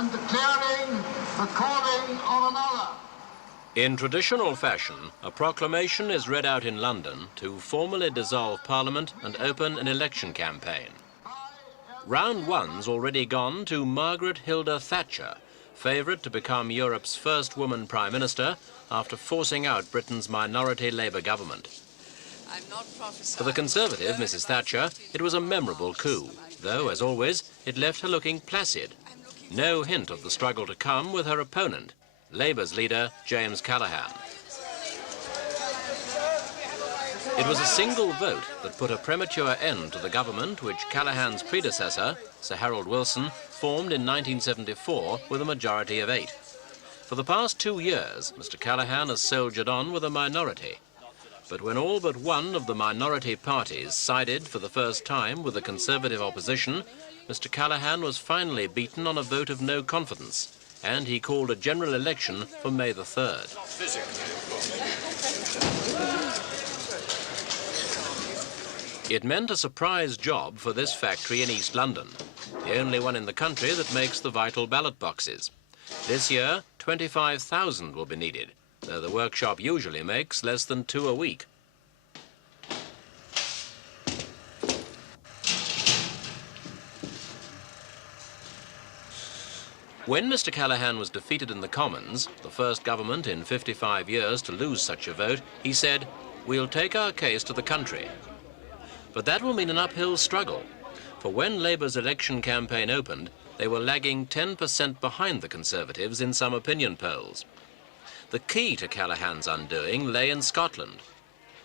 and declaring the calling of another. In traditional fashion, a proclamation is read out in London to formally dissolve Parliament and open an election campaign. Round one's already gone to Margaret Hilda Thatcher, favourite to become Europe's first woman Prime Minister after forcing out Britain's minority Labour government. For the Conservative, Mrs Thatcher, it was a memorable coup, though, as always, it left her looking placid. No hint of the struggle to come with her opponent, Labour's leader, James Callaghan. It was a single vote that put a premature end to the government which Callaghan's predecessor, Sir Harold Wilson, formed in 1974 with a majority of 8. For the past 2 years, Mr Callaghan has soldiered on with a minority. But when all but one of the minority parties sided for the first time with the Conservative opposition, Mr Callaghan was finally beaten on a vote of no confidence, and he called a general election for May the 3rd. It meant a surprise job for this factory in East London, the only one in the country that makes the vital ballot boxes. This year, 25,000 will be needed, though the workshop usually makes less than 2 a week. When Mr Callaghan was defeated in the Commons, the first government in 55 years to lose such a vote, he said, "We'll take our case to the country." But that will mean an uphill struggle, for when Labour's election campaign opened, they were lagging 10% behind the Conservatives in some opinion polls. The key to Callaghan's undoing lay in Scotland.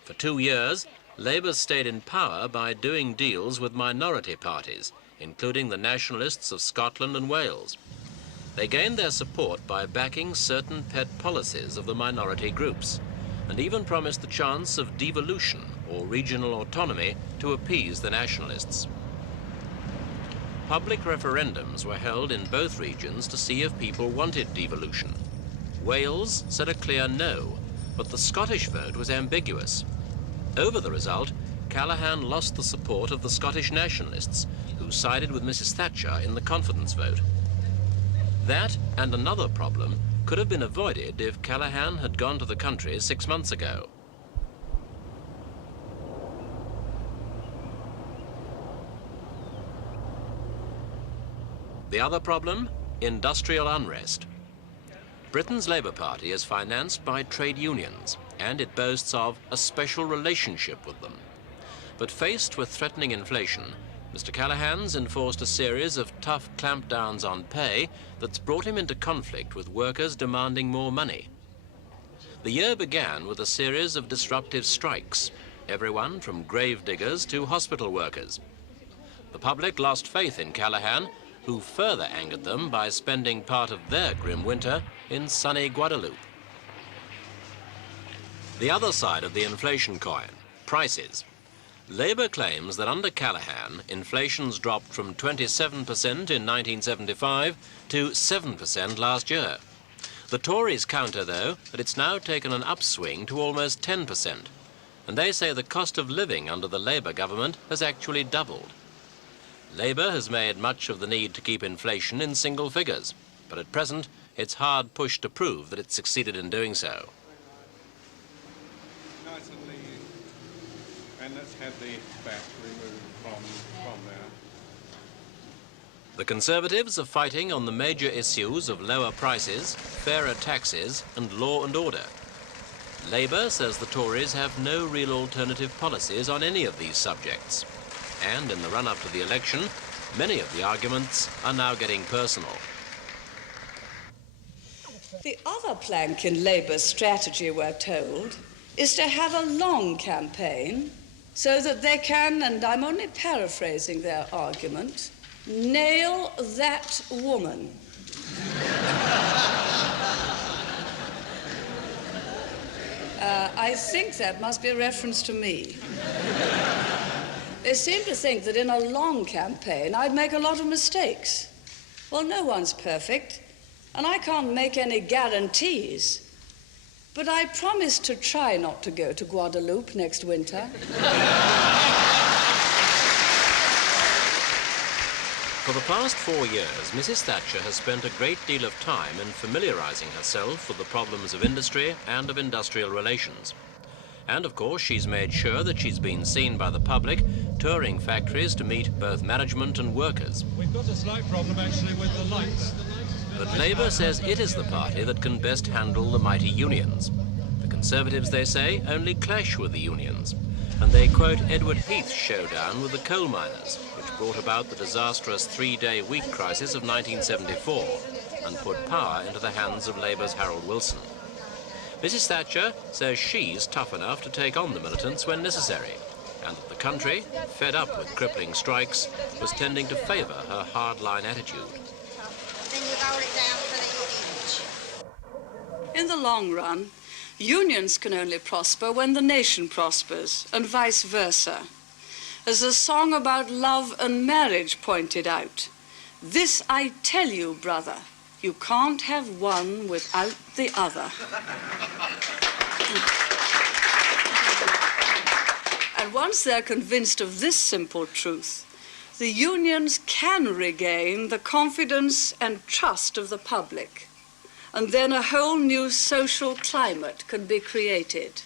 For 2 years, Labour stayed in power by doing deals with minority parties, including the nationalists of Scotland and Wales. They gained their support by backing certain pet policies of the minority groups, and even promised the chance of devolution or regional autonomy to appease the nationalists. Public referendums were held in both regions to see if people wanted devolution. Wales said a clear no, but the Scottish vote was ambiguous. Over the result, Callaghan lost the support of the Scottish nationalists, who sided with Mrs Thatcher in the confidence vote. That and another problem could have been avoided if Callaghan had gone to the country 6 months ago. The other problem? Industrial unrest. Britain's Labour Party is financed by trade unions, and it boasts of a special relationship with them. But faced with threatening inflation, Mr Callaghan's enforced a series of tough clampdowns on pay that's brought him into conflict with workers demanding more money. The year began with a series of disruptive strikes, everyone from grave diggers to hospital workers. The public lost faith in Callaghan, who further angered them by spending part of their grim winter in sunny Guadeloupe. The other side of the inflation coin, prices. Labour claims that under Callaghan, inflation's dropped from 27% in 1975 to 7% last year. The Tories counter, though, that it's now taken an upswing to almost 10%, and they say the cost of living under the Labour government has actually doubled. Labour has made much of the need to keep inflation in single figures, but at present it's hard pushed to prove that it's succeeded in doing so. And let's have the back removed from there. The Conservatives are fighting on the major issues of lower prices, fairer taxes and law and order. Labour says the Tories have no real alternative policies on any of these subjects. And in the run-up to the election, many of the arguments are now getting personal. The other plank in Labour's strategy, we're told, is to have a long campaign so that they can, and I'm only paraphrasing their argument, nail that woman. I think that must be a reference to me. They seem to think that in a long campaign I'd make a lot of mistakes. Well, no one's perfect, and I can't make any guarantees. But I promise to try not to go to Guadeloupe next winter. For the past 4 years, Mrs. Thatcher has spent a great deal of time in familiarising herself with the problems of industry and of industrial relations. And of course, she's made sure that she's been seen by the public, touring factories to meet both management and workers. We've got a slight problem actually with the light there. But Labour says it is the party that can best handle the mighty unions. The Conservatives, they say, only clash with the unions. And they quote Edward Heath's showdown with the coal miners, which brought about the disastrous 3-day week crisis of 1974 and put power into the hands of Labour's Harold Wilson. Mrs. Thatcher says she's tough enough to take on the militants when necessary, and that the country, fed up with crippling strikes, was tending to favour her hardline attitude. Then you roll it down for the hinge. In the long run, unions can only prosper when the nation prospers, and vice versa. As the song about love and marriage pointed out, this I tell you, brother, you can't have one without the other. And once they're convinced of this simple truth, the unions can regain the confidence and trust of the public. And then a whole new social climate can be created.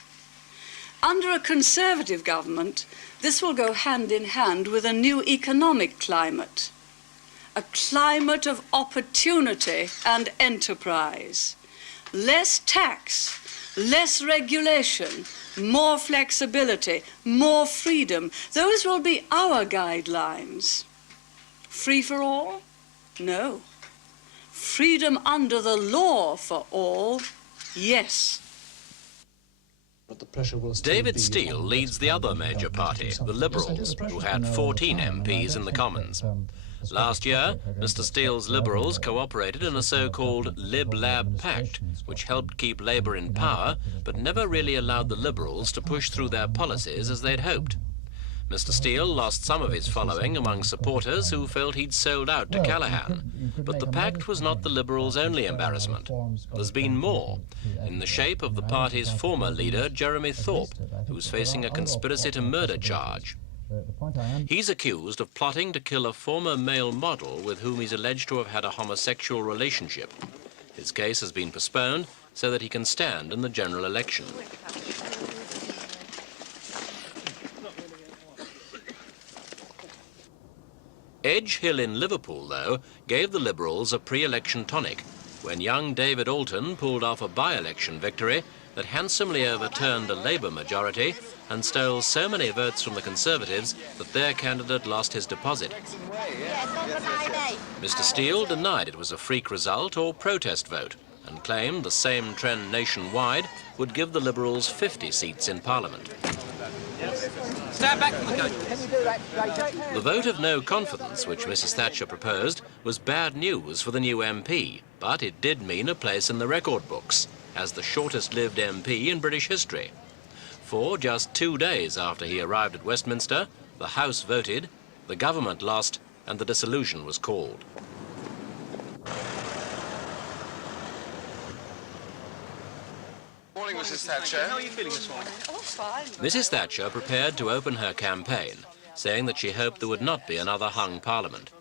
Under a Conservative government, this will go hand in hand with a new economic climate. A climate of opportunity and enterprise. Less tax, less regulation, more flexibility, more freedom. Those will be our guidelines. Free for all? No. Freedom under the law for all? Yes. David Steele leads the other major party, the Liberals, who had 14 MPs in the Commons. Last year, Mr. Steele's Liberals cooperated in a so-called Lib-Lab pact, which helped keep Labour in power, but never really allowed the Liberals to push through their policies as they'd hoped. Mr. Steele lost some of his following among supporters who felt he'd sold out to Callaghan. But the pact was not the Liberals' only embarrassment. There's been more, in the shape of the party's former leader, Jeremy Thorpe, who's facing a conspiracy to murder charge. He's accused of plotting to kill a former male model with whom he's alleged to have had a homosexual relationship. His case has been postponed so that he can stand in the general election. Edge Hill in Liverpool, though, gave the Liberals a pre-election tonic when young David Alton pulled off a by-election victory that handsomely overturned a Labour majority and stole so many votes from the Conservatives that their candidate lost his deposit. Mr. Steele denied it was a freak result or protest vote and claimed the same trend nationwide would give the Liberals 50 seats in Parliament. Stand back from the coach. The vote of no confidence which Mrs. Thatcher proposed was bad news for the new MP, but it did mean a place in the record books as the shortest-lived MP in British history. For just 2 days after he arrived at Westminster, the House voted, the government lost, and the dissolution was called. Morning, Mrs. Thatcher. How are you feeling this morning? Oh, fine. Mrs. Thatcher prepared to open her campaign, saying that she hoped there would not be another hung parliament.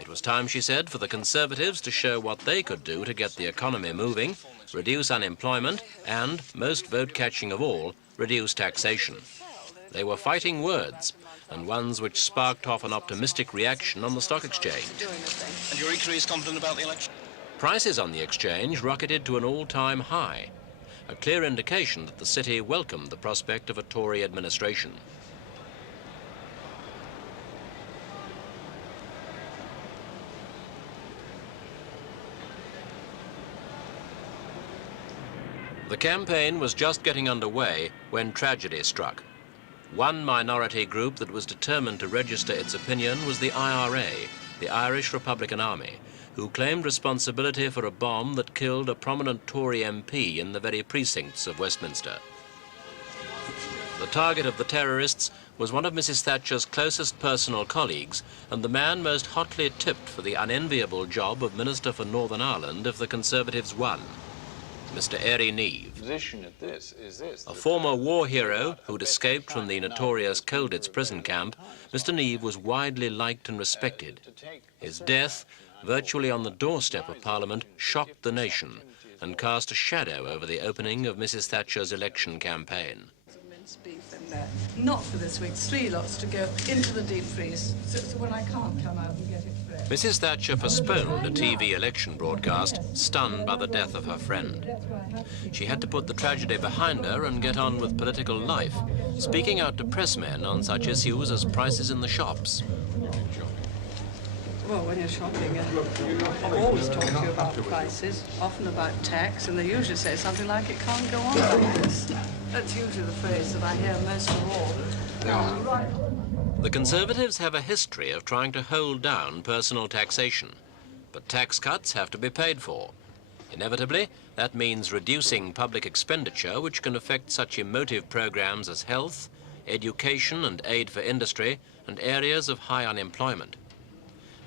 It was time, she said, for the Conservatives to show what they could do to get the economy moving, reduce unemployment, and, most vote-catching of all, reduce taxation. They were fighting words, and ones which sparked off an optimistic reaction on the stock exchange. And you're equally as confident about the election? Prices on the exchange rocketed to an all-time high, a clear indication that the city welcomed the prospect of a Tory administration. The campaign was just getting underway when tragedy struck. One minority group that was determined to register its opinion was the IRA, the Irish Republican Army, who claimed responsibility for a bomb that killed a prominent Tory MP in the very precincts of Westminster. The target of the terrorists was one of Mrs. Thatcher's closest personal colleagues and the man most hotly tipped for the unenviable job of Minister for Northern Ireland if the Conservatives won. Mr. Eri Neve. Position at this is this. A former war hero who'd escaped from the notorious Colditz prison camp, Mr. Neve was widely liked and respected. His death, virtually on the doorstep of Parliament, shocked the nation and cast a shadow over the opening of Mrs. Thatcher's election campaign. Minced beef in there. Not for this week. 3 lots to go into the deep freeze, so when I can't come out and get it fresh. Mrs. Thatcher postponed a TV election broadcast, stunned by the death of her friend. She had to put the tragedy behind her and get on with political life, speaking out to pressmen on such issues as prices in the shops. Well, when you're shopping, I always talk to you about prices, often about tax, and they usually say something like, it can't go on like this. That's usually the phrase that I hear most of all. The Conservatives have a history of trying to hold down personal taxation, but tax cuts have to be paid for. Inevitably, that means reducing public expenditure, which can affect such emotive programs as health, education and aid for industry, and areas of high unemployment.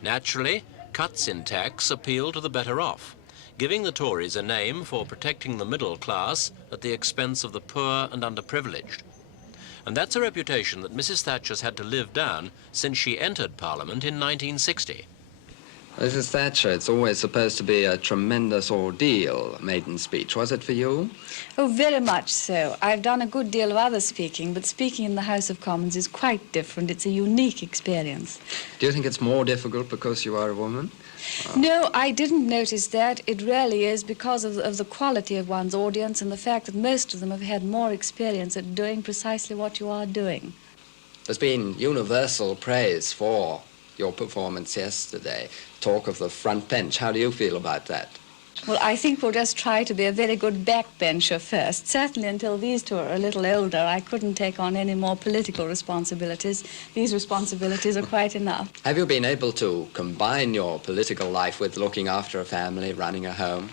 Naturally, cuts in tax appeal to the better off, giving the Tories a name for protecting the middle class at the expense of the poor and underprivileged. And that's a reputation that Mrs. Thatcher's had to live down since she entered Parliament in 1960. Mrs. Thatcher, it's always supposed to be a tremendous ordeal, maiden speech. Was it for you? Oh, very much so. I've done a good deal of other speaking, but speaking in the House of Commons is quite different. It's a unique experience. Do you think it's more difficult because you are a woman? No, I didn't notice that. It really is because of the quality of one's audience and the fact that most of them have had more experience at doing precisely what you are doing. There's been universal praise for your performance yesterday. Talk of the front bench. How do you feel about that? Well, I think we'll just try to be a very good backbencher first. Certainly until these two are a little older, I couldn't take on any more political responsibilities. These responsibilities are quite enough. Have you been able to combine your political life with looking after a family, running a home?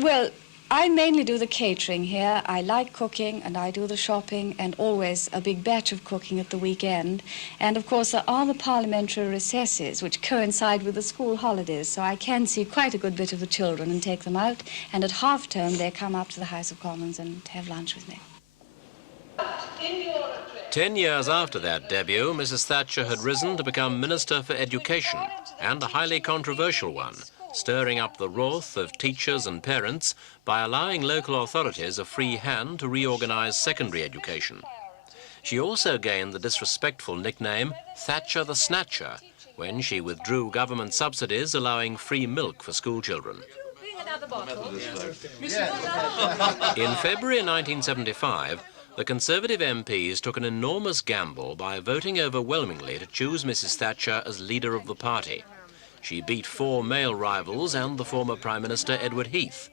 Well, I mainly do the catering here. I like cooking and I do the shopping and always a big batch of cooking at the weekend. And of course there are the parliamentary recesses which coincide with the school holidays, so I can see quite a good bit of the children and take them out. And at half-term they come up to the House of Commons and have lunch with me. 10 years after that debut, Mrs. Thatcher had risen to become Minister for Education, and a highly controversial one, stirring up the wrath of teachers and parents by allowing local authorities a free hand to reorganise secondary education. She also gained the disrespectful nickname Thatcher the Snatcher when she withdrew government subsidies allowing free milk for school children. In February 1975, the Conservative MPs took an enormous gamble by voting overwhelmingly to choose Mrs. Thatcher as leader of the party. She beat 4 male rivals and the former Prime Minister Edward Heath,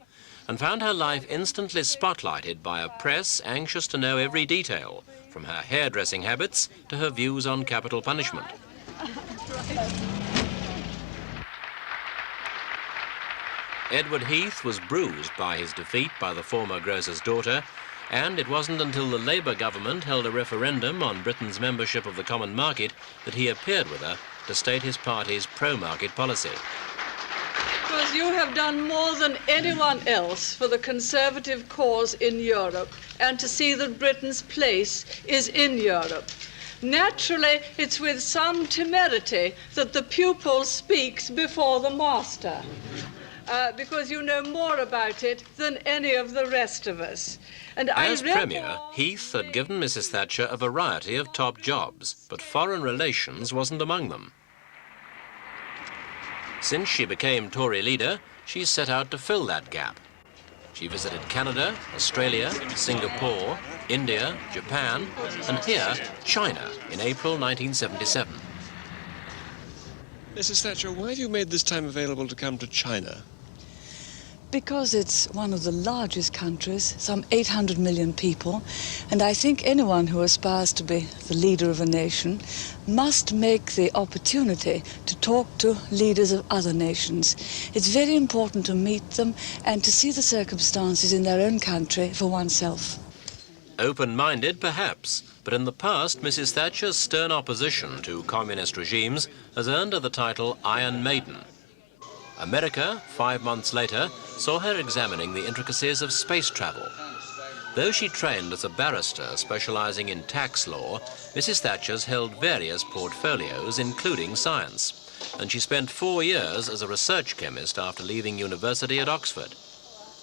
and found her life instantly spotlighted by a press anxious to know every detail, from her hairdressing habits to her views on capital punishment. Edward Heath was bruised by his defeat by the former grocer's daughter, and it wasn't until the Labour government held a referendum on Britain's membership of the common market that he appeared with her to state his party's pro-market policy. Because you have done more than anyone else for the Conservative cause in Europe, and to see that Britain's place is in Europe. Naturally, it's with some temerity that the pupil speaks before the master, because you know more about it than any of the rest of us. And as Premier, Heath had given Mrs. Thatcher a variety of top jobs, but foreign relations wasn't among them. Since she became Tory leader, she set out to fill that gap. She visited Canada, Australia, Singapore, India, Japan, and here, China, in April 1977. Mrs. Thatcher, why have you made this time available to come to China? Because it's one of the largest countries, some 800 million people, and I think anyone who aspires to be the leader of a nation must make the opportunity to talk to leaders of other nations. It's very important to meet them and to see the circumstances in their own country for oneself. Open-minded, perhaps, but in the past, Mrs. Thatcher's stern opposition to communist regimes has earned her the title Iron Maiden. America, 5 months later, saw her examining the intricacies of space travel. Though she trained as a barrister specializing in tax law, Mrs. Thatcher's held various portfolios, including science, and she spent 4 years as a research chemist after leaving university at Oxford.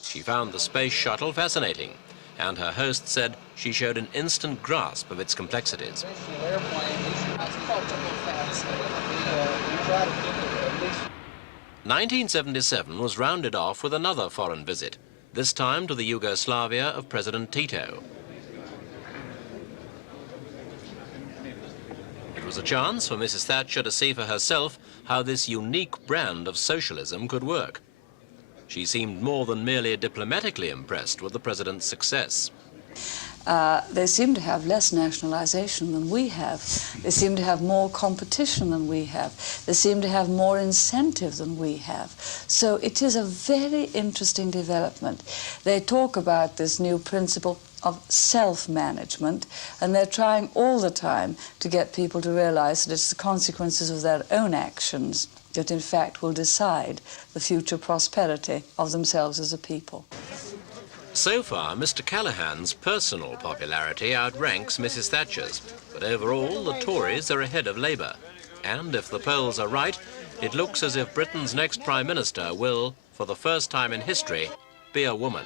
She found the space shuttle fascinating, and her host said she showed an instant grasp of its complexities. 1977 was rounded off with another foreign visit, this time to the Yugoslavia of President Tito. It was a chance for Mrs. Thatcher to see for herself how this unique brand of socialism could work. She seemed more than merely diplomatically impressed with the president's success. They seem to have less nationalization than we have. They seem to have more competition than we have. They seem to have more incentive than we have. So it is a very interesting development. They talk about this new principle of self-management, and they're trying all the time to get people to realize that it's the consequences of their own actions that in fact will decide the future prosperity of themselves as a people. So far, Mr. Callaghan's personal popularity outranks Mrs. Thatcher's, but overall the Tories are ahead of Labour. And if the polls are right, it looks as if Britain's next Prime Minister will, for the first time in history, be a woman.